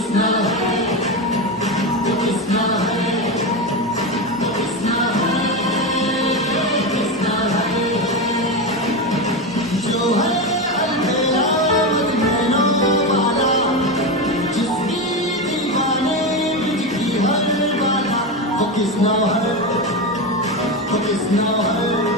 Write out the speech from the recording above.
किसना है, वो किसना है, वो किसना है, किसना है, जो है अलबेला मजनूनों वाला, जिसकी दीवाने की हर बाला, वो किसना है, वो किसना है।